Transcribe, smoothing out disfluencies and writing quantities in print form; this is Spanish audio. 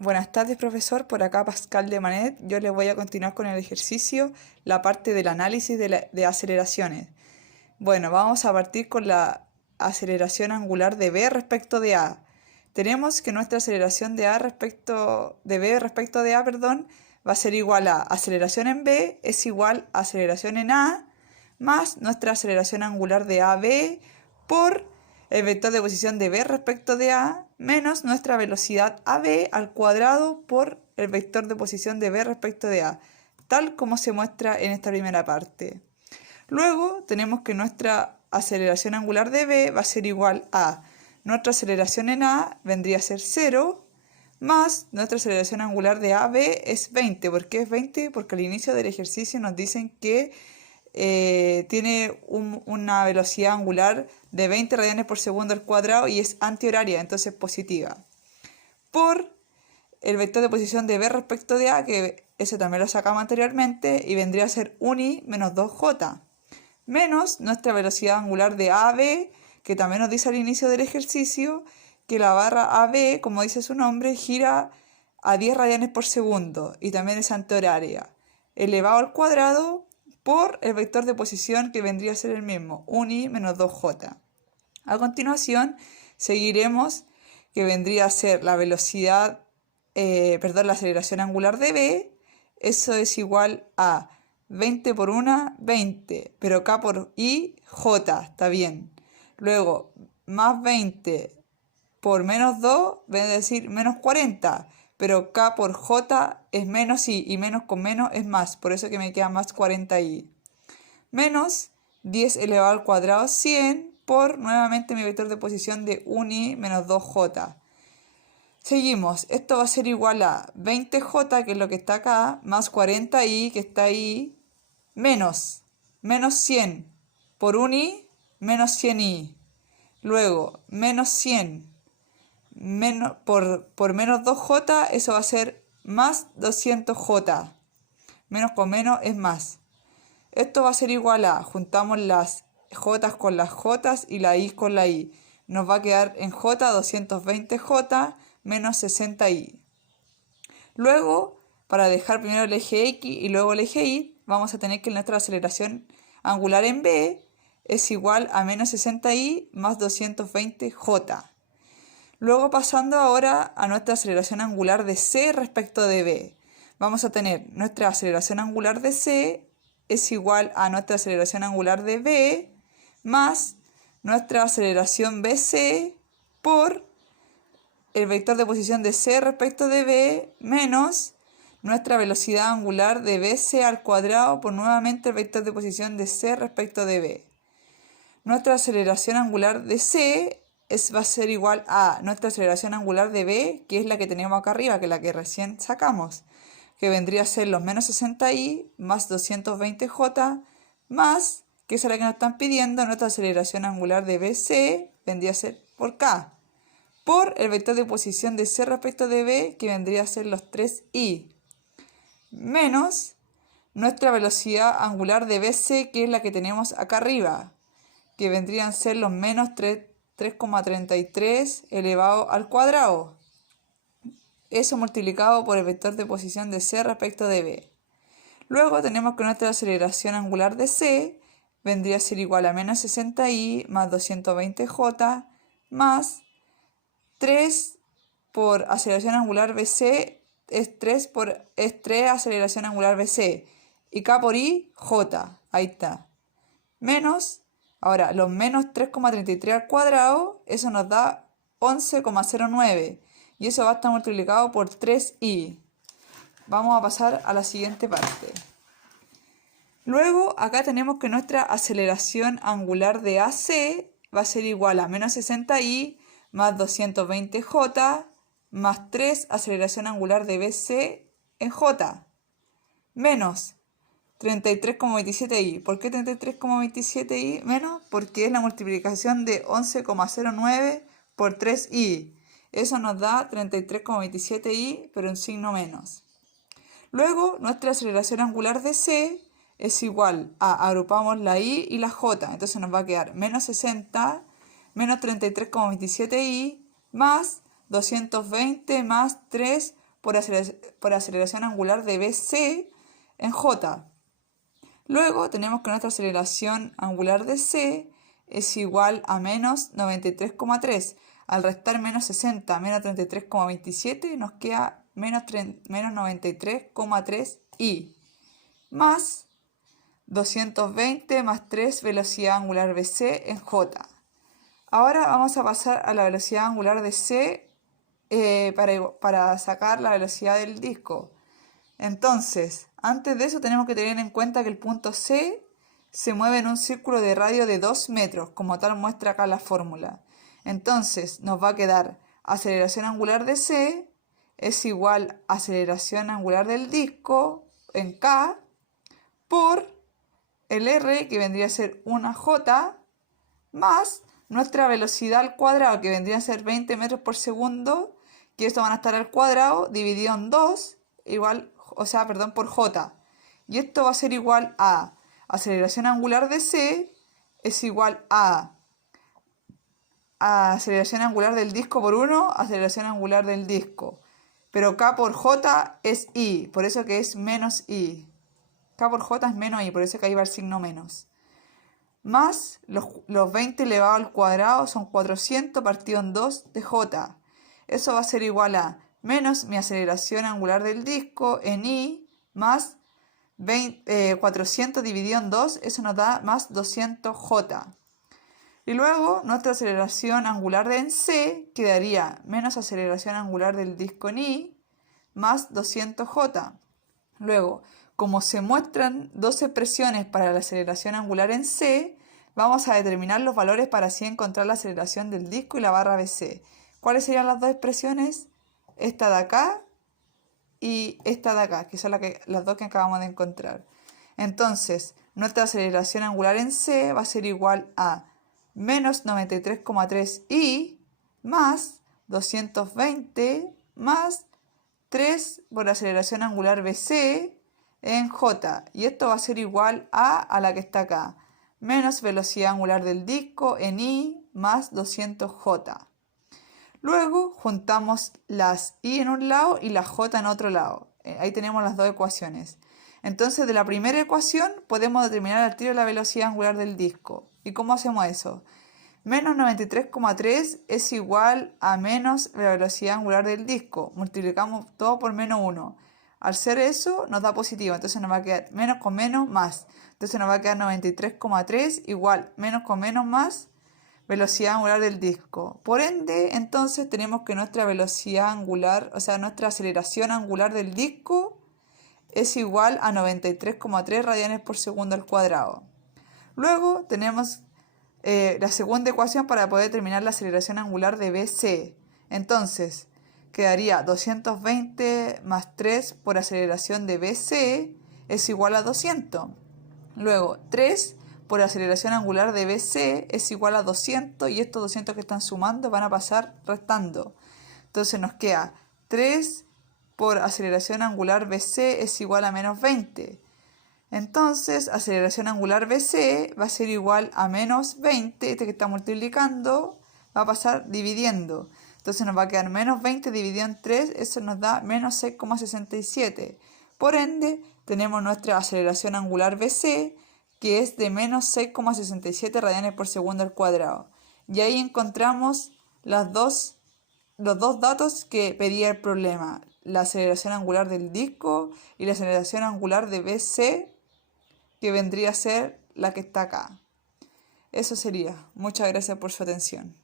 Buenas tardes, profesor. Por acá Pascal de Manet. Yo les voy a continuar con el ejercicio, la parte del análisis de aceleraciones. Bueno, vamos a partir con la aceleración angular de B respecto de A. Tenemos que nuestra aceleración de B respecto de A, va a ser igual a aceleración en B es igual a aceleración en A más nuestra aceleración angular de AB por el vector de posición de B respecto de A menos nuestra velocidad AB al cuadrado por el vector de posición de B respecto de A, tal como se muestra en esta primera parte. Luego tenemos que nuestra aceleración angular de B va a ser igual a nuestra aceleración en A vendría a ser 0 más nuestra aceleración angular de AB es 20. ¿Por qué es 20? Porque al inicio del ejercicio nos dicen que tiene una velocidad angular de 20 radianes por segundo al cuadrado y es antihoraria, entonces positiva. Por el vector de posición de B respecto de A, que ese también lo sacamos anteriormente, y vendría a ser 1i menos 2j, menos nuestra velocidad angular de AB, que también nos dice al inicio del ejercicio que la barra AB, como dice su nombre, gira a 10 radianes por segundo y también es antihoraria, elevado al cuadrado por el vector de posición que vendría a ser el mismo, 1i menos 2j. A continuación seguiremos que vendría a ser la velocidad, la aceleración angular de B, eso es igual a 20 por 1, 20, pero K por I, J, está bien. Luego, más 20 por menos 2, viene a decir menos 40, pero K por J es menos I, y menos con menos es más, por eso que me queda más 40I. Menos 10 elevado al cuadrado 100 por, nuevamente, mi vector de posición de 1i menos 2j. Seguimos, esto va a ser igual a 20j, que es lo que está acá, más 40i, que está ahí, menos 100 por 1i, menos 100i. Luego, menos 100 por menos 2j, eso va a ser más 200j. Menos con menos es más. Esto va a ser igual a, juntamos las j con las j y la i con la i. Nos va a quedar en j 220j menos 60i. Luego, para dejar primero el eje x y luego el eje y, vamos a tener que nuestra aceleración angular en b es igual a menos 60i más 220j. Luego, pasando ahora a nuestra aceleración angular de c respecto de b, vamos a tener nuestra aceleración angular de c es igual a nuestra aceleración angular de b más nuestra aceleración bc por el vector de posición de c respecto de b menos nuestra velocidad angular de bc al cuadrado por nuevamente el vector de posición de c respecto de b. Nuestra aceleración angular de c va a ser igual a nuestra aceleración angular de b, que es la que teníamos acá arriba, que es la que recién sacamos, que vendría a ser los menos 60i más 220j más, que es la que nos están pidiendo, nuestra aceleración angular de bc vendría a ser por k, por el vector de posición de c respecto de b, que vendría a ser los 3i, menos nuestra velocidad angular de bc, que es la que tenemos acá arriba, que vendrían a ser los menos 3,33 elevado al cuadrado. Eso multiplicado por el vector de posición de c respecto de b. Luego tenemos que nuestra aceleración angular de c vendría a ser igual a menos 60i más 220j más 3 por aceleración angular bc es 3 aceleración angular bc y k por i, j, ahí está. Menos, ahora los menos 3,33 al cuadrado, eso nos da 11,09 y eso va a estar multiplicado por 3i. Vamos a pasar a la siguiente parte. Luego acá tenemos que nuestra aceleración angular de AC va a ser igual a menos 60i más 220j más 3 aceleración angular de BC en j menos 33,27i. ¿Por qué 33,27i menos? Porque es la multiplicación de 11,09 por 3i. Eso nos da 33,27i, pero un signo menos. Luego, nuestra aceleración angular de c es igual a, agrupamos la i y la j, entonces nos va a quedar menos 60, menos 33,27i, más 220 más 3 por aceleración angular de BC en J. Luego tenemos que nuestra aceleración angular de C es igual a menos 93,3. Al restar menos 60 menos 33,27 nos queda menos 93,3 I más 220 más 3 velocidad angular BC en J. Ahora vamos a pasar a la velocidad angular de C para sacar la velocidad del disco. Entonces, antes de eso tenemos que tener en cuenta que el punto C se mueve en un círculo de radio de 2 metros, como tal muestra acá la fórmula. Entonces, nos va a quedar aceleración angular de C es igual a aceleración angular del disco en K por el R, que vendría a ser una J, más nuestra velocidad al cuadrado, que vendría a ser 20 metros por segundo, que esto van a estar al cuadrado, dividido en 2, por J. Y esto va a ser igual a aceleración angular de C es igual a aceleración angular del disco por 1, aceleración angular del disco. Pero K por J es I, por eso que es menos I. K por J es menos I, por eso que ahí va el signo menos. Más los 20 elevado al cuadrado son 400 partido en 2 de J. Eso va a ser igual a menos mi aceleración angular del disco en I más 400 dividido en 2, eso nos da más 200J. Y luego nuestra aceleración angular en C quedaría menos aceleración angular del disco en I más 200J. Luego, como se muestran dos expresiones para la aceleración angular en C, vamos a determinar los valores para así encontrar la aceleración del disco y la barra BC. ¿Cuáles serían las dos expresiones? Esta de acá y esta de acá, que son las dos que acabamos de encontrar. Entonces, nuestra aceleración angular en C va a ser igual a menos 93,3 I más 220 más 3 por aceleración angular BC en J. Y esto va a ser igual a la que está acá, menos velocidad angular del disco en I más 200J. Luego juntamos las I en un lado y la J en otro lado. Ahí tenemos las dos ecuaciones. Entonces, de la primera ecuación podemos determinar al tiro la velocidad angular del disco. ¿Y cómo hacemos eso? Menos 93,3 es igual a menos la velocidad angular del disco. Multiplicamos todo por menos 1. Al ser eso, nos da positivo. Entonces nos va a quedar menos con menos más. Entonces nos va a quedar 93,3 igual menos con menos más velocidad angular del disco. Por ende, entonces tenemos que nuestra velocidad angular, nuestra aceleración angular del disco es igual a 93,3 radianes por segundo al cuadrado. Luego tenemos la segunda ecuación para poder determinar la aceleración angular de BC. Entonces, quedaría 220 más 3 por aceleración de BC es igual a 200. Luego, 3 por aceleración angular de BC es igual a 200 y estos 200 que están sumando van a pasar restando. Entonces nos queda 3 por aceleración angular BC es igual a menos 20. Entonces, aceleración angular BC va a ser igual a menos 20, este que está multiplicando va a pasar dividiendo. Entonces nos va a quedar menos 20 dividido en 3, eso nos da menos 6,67. Por ende, tenemos nuestra aceleración angular BC, que es de menos 6,67 radianes por segundo al cuadrado. Y ahí encontramos los dos datos que pedía el problema, la aceleración angular del disco y la aceleración angular de BC, que vendría a ser la que está acá. Eso sería. Muchas gracias por su atención.